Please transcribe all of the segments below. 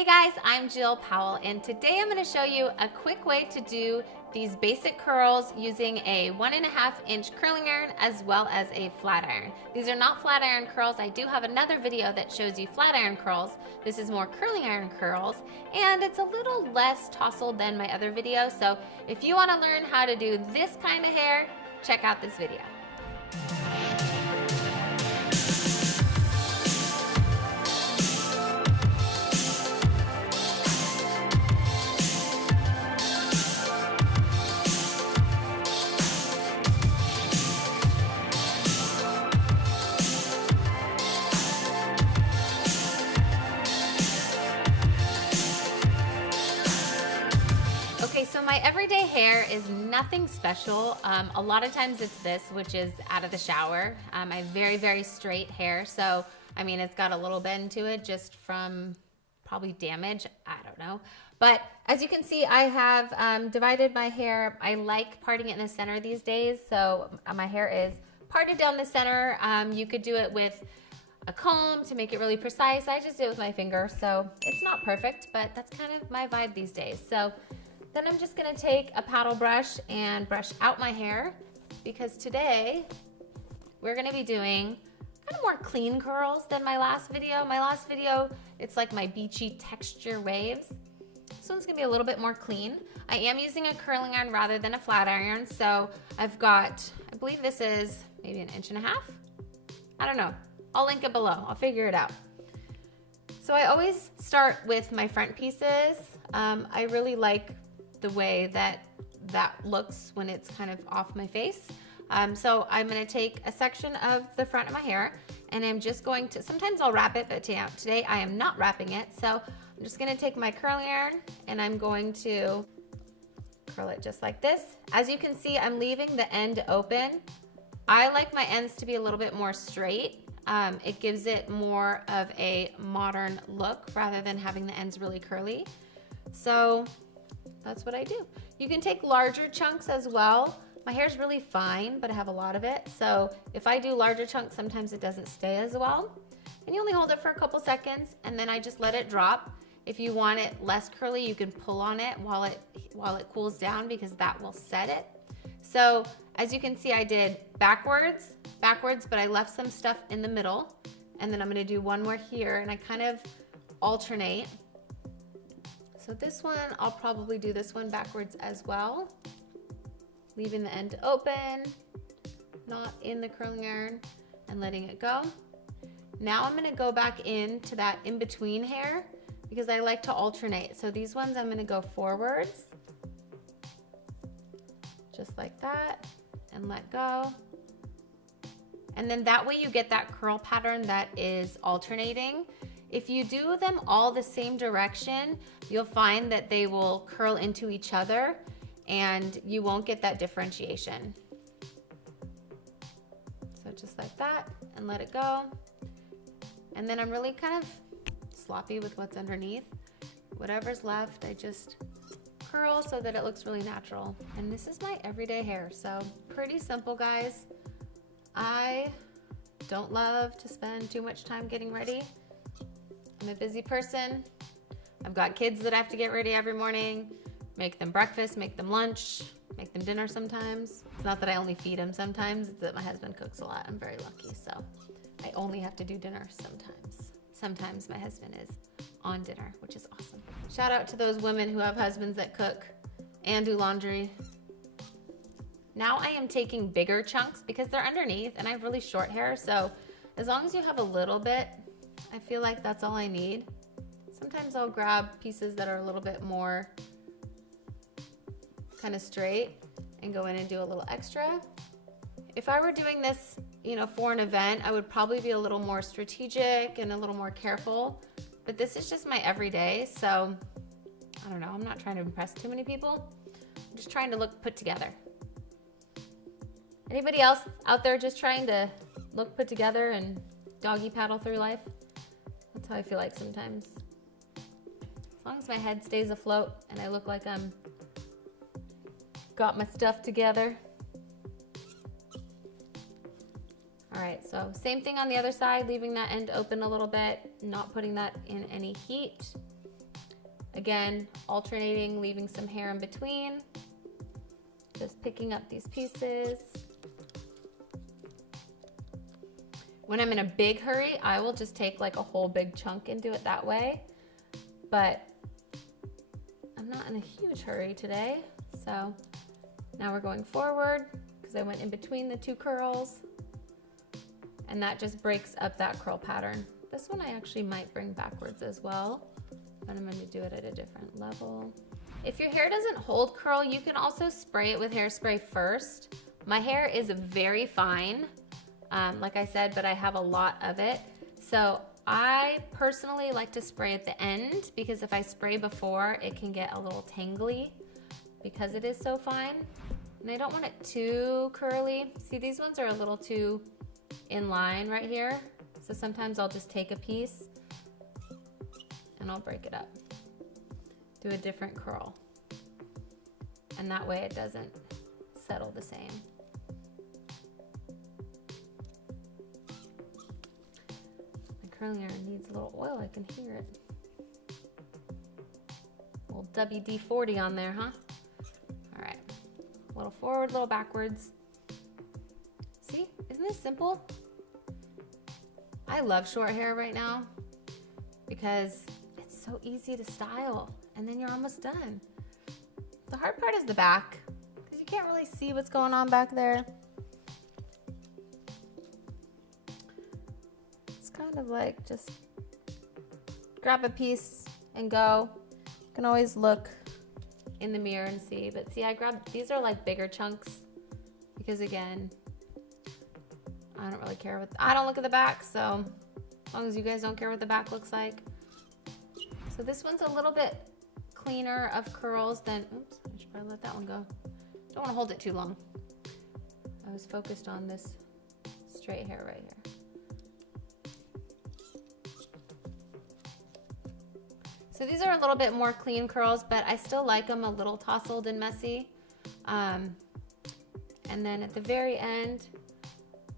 Hey guys, I'm Jill Powell, and today I'm going to show you a quick way to do these basic curls using a 1.5-inch curling iron as well as a flat iron. These are not flat iron curls. I do have another video that shows you flat iron curls. This is more curling iron curls, and it's a little less tousled than my other video. So if you want to learn how to do this kind of hair, check out this video. Okay, so my everyday hair is nothing special. A lot of times it's this, which is out of the shower. I have very, very straight hair. So, I mean, it's got a little bend to it just from probably damage. I don't know. But as you can see, I have divided my hair. I like parting it in the center these days. So my hair is parted down the center. You could do it with a comb to make it really precise. I just do it with my finger. So it's not perfect, but that's kind of my vibe these days. So then I'm just gonna take a paddle brush and brush out my hair, because today we're gonna be doing kind of more clean curls than my last video. My last video, it's like my beachy texture waves. This one's gonna be a little bit more clean. I am using a curling iron rather than a flat iron. So I've got, I believe this is maybe 1.5 inches. I don't know, I'll link it below, I'll figure it out. So I always start with my front pieces. I really like the way that looks when it's kind of off my face. So I'm gonna take a section of the front of my hair, and I'm just going to, sometimes I'll wrap it, but today I am not wrapping it. So I'm just gonna take my curling iron and I'm going to curl it just like this. As you can see, I'm leaving the end open. I like my ends to be a little bit more straight. It gives it more of a modern look rather than having the ends really curly. So that's what I do. You can take larger chunks as well. My hair's really fine, but I have a lot of it. So if I do larger chunks, sometimes it doesn't stay as well. And you only hold it for a couple seconds, and then I just let it drop. If you want it less curly, you can pull on it while it cools down, because that will set it. So as you can see, I did backwards, but I left some stuff in the middle. And then I'm gonna do one more here, and I kind of alternate. So this one, I'll probably do this one backwards as well, leaving the end open, not in the curling iron, and letting it go. Now I'm gonna go back into that in-between hair, because I like to alternate. So these ones I'm gonna go forwards, just like that, and let go. And then that way you get that curl pattern that is alternating. If you do them all the same direction, you'll find that they will curl into each other and you won't get that differentiation. So just like that, and let it go. And then I'm really kind of sloppy with what's underneath. Whatever's left, I just curl so that it looks really natural. And this is my everyday hair, so pretty simple, guys. I don't love to spend too much time getting ready. I'm a busy person. I've got kids that I have to get ready every morning, make them breakfast, make them lunch, make them dinner sometimes. It's not that I only feed them sometimes, it's that my husband cooks a lot. I'm very lucky, so I only have to do dinner sometimes. Sometimes my husband is on dinner, which is awesome. Shout out to those women who have husbands that cook and do laundry. Now I am taking bigger chunks because they're underneath and I have really short hair, so as long as you have a little bit, I feel like that's all I need. Sometimes I'll grab pieces that are a little bit more kind of straight and go in and do a little extra. If I were doing this, you know, for an event, I would probably be a little more strategic and a little more careful, but this is just my everyday, so I don't know, I'm not trying to impress too many people. I'm just trying to look put together. Anybody else out there just trying to look put together and doggy paddle through life? That's how I feel like sometimes. As long as my head stays afloat and I look like I'm got my stuff together. All right, so same thing on the other side, leaving that end open a little bit, not putting that in any heat. Again, alternating, leaving some hair in between. Just picking up these pieces. When I'm in a big hurry, I will just take like a whole big chunk and do it that way. But I'm not in a huge hurry today. So now we're going forward because I went in between the two curls. And that just breaks up that curl pattern. This one I actually might bring backwards as well, but I'm gonna do it at a different level. If your hair doesn't hold curl, you can also spray it with hairspray first. My hair is very fine, like I said, but I have a lot of it. So I personally like to spray at the end because if I spray before, it can get a little tangly because it is so fine. And I don't want it too curly. See, these ones are a little too in line right here. So sometimes I'll just take a piece and I'll break it up. Do a different curl. And that way it doesn't settle the same. My curling iron needs a little oil, I can hear it. A little WD-40 on there, huh? All right, a little forward, a little backwards. See, isn't this simple? I love short hair right now because it's so easy to style and then you're almost done. The hard part is the back because you can't really see what's going on back there. It's kind of like just grab a piece and go. You can always look in the mirror and see, but see, I grabbed, these are like bigger chunks because again, I don't really care what, I don't look at the back, so as long as you guys don't care what the back looks like. So this one's a little bit cleaner of curls than, oops, I should probably let that one go. Don't want to hold it too long. I was focused on this straight hair right here. So these are a little bit more clean curls, but I still like them a little tousled and messy. And then at the very end,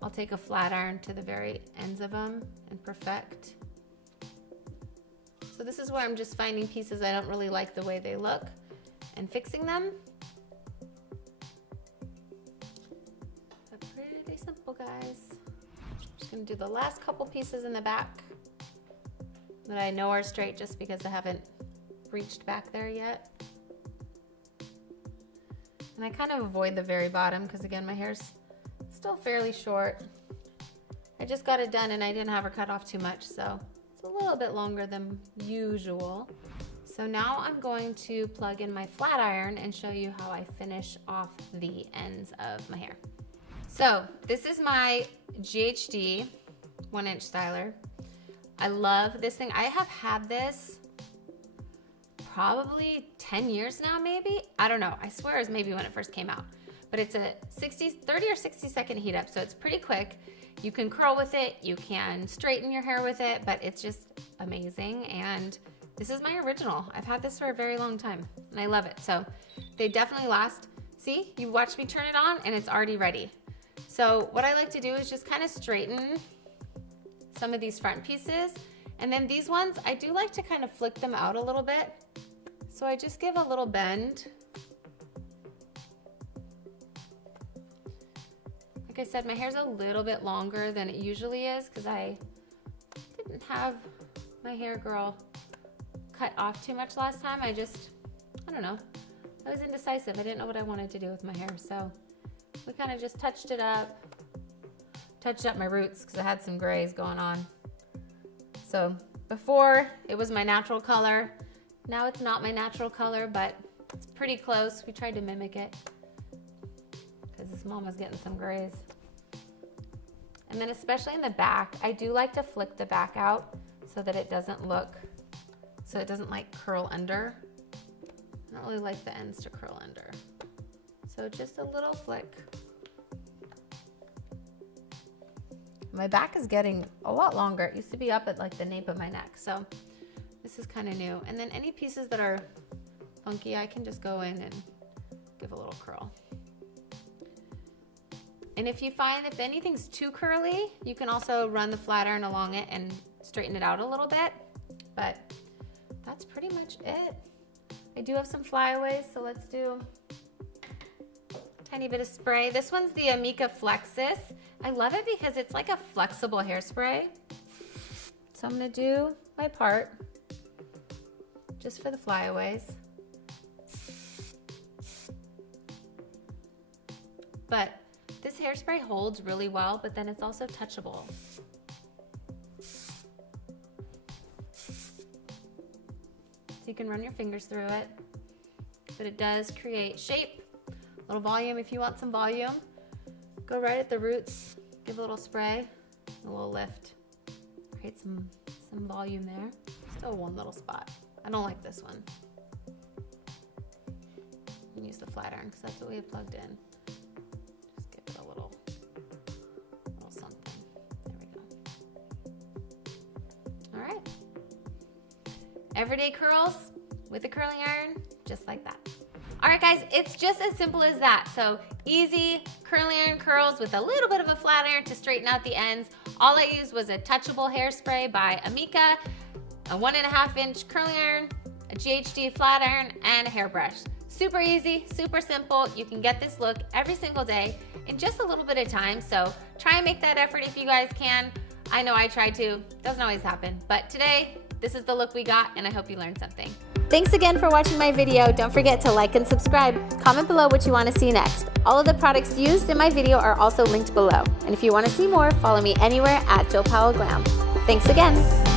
I'll take a flat iron to the very ends of them and perfect. So this is where I'm just finding pieces I don't really like the way they look and fixing them. But pretty simple, guys. Just gonna do the last couple pieces in the back that I know are straight just because I haven't reached back there yet. And I kind of avoid the very bottom because again, my hair's still fairly short. I just got it done and I didn't have her cut off too much, so it's a little bit longer than usual. So now I'm going to plug in my flat iron and show you how I finish off the ends of my hair. So this is my GHD 1-inch styler. I love this thing. I have had this probably 10 years now, maybe. I don't know. I swear it was maybe when it first came out. But it's a 30 or 60 second heat up, so it's pretty quick. You can curl with it, you can straighten your hair with it, but it's just amazing. And this is my original. I've had this for a very long time and I love it. So they definitely last. See, you watch me turn it on and it's already ready. So what I like to do is just kind of straighten some of these front pieces. And then these ones, I do like to kind of flick them out a little bit. So I just give a little bend. Like I said, my hair's a little bit longer than it usually is because I didn't have my hair girl cut off too much last time. I don't know. I was indecisive. I didn't know what I wanted to do with my hair. So we kind of just touched up my roots because I had some grays going on. So before it was my natural color. Now it's not my natural color, but it's pretty close. We tried to mimic it because this mom was getting some grays. And then especially in the back, I do like to flick the back out so that it doesn't like curl under. I don't really like the ends to curl under. So just a little flick. My back is getting a lot longer. It used to be up at like the nape of my neck. So this is kind of new. And then any pieces that are funky, I can just go in and give a little curl. And if you find if anything's too curly, you can also run the flat iron along it and straighten it out a little bit. But that's pretty much it. I do have some flyaways, so let's do a tiny bit of spray. This one's the Amika Flexus. I love it because it's like a flexible hairspray. So I'm gonna do my part just for the flyaways. But this hairspray holds really well, but then it's also touchable. So you can run your fingers through it, but it does create shape, a little volume if you want some volume. Go right at the roots, give a little spray, a little lift. Create some volume there. Still one little spot. I don't like this one. I'm use the flat iron because that's what we have plugged in. Just give it a little something. There we go. All right. Everyday curls with a curling iron, just like that. All right, guys, it's just as simple as that. So easy curling iron curls with a little bit of a flat iron to straighten out the ends. All I used was a touchable hairspray by Amika, a 1.5 inch curling iron, a GHD flat iron, and a hairbrush. Super easy, super simple. You can get this look every single day in just a little bit of time. So try and make that effort if you guys can. I know I try to, doesn't always happen, but today, this is the look we got, and I hope you learned something. Thanks again for watching my video. Don't forget to like and subscribe. Comment below what you want to see next. All of the products used in my video are also linked below. And if you want to see more, follow me anywhere at Jill Powell Glam. Thanks again.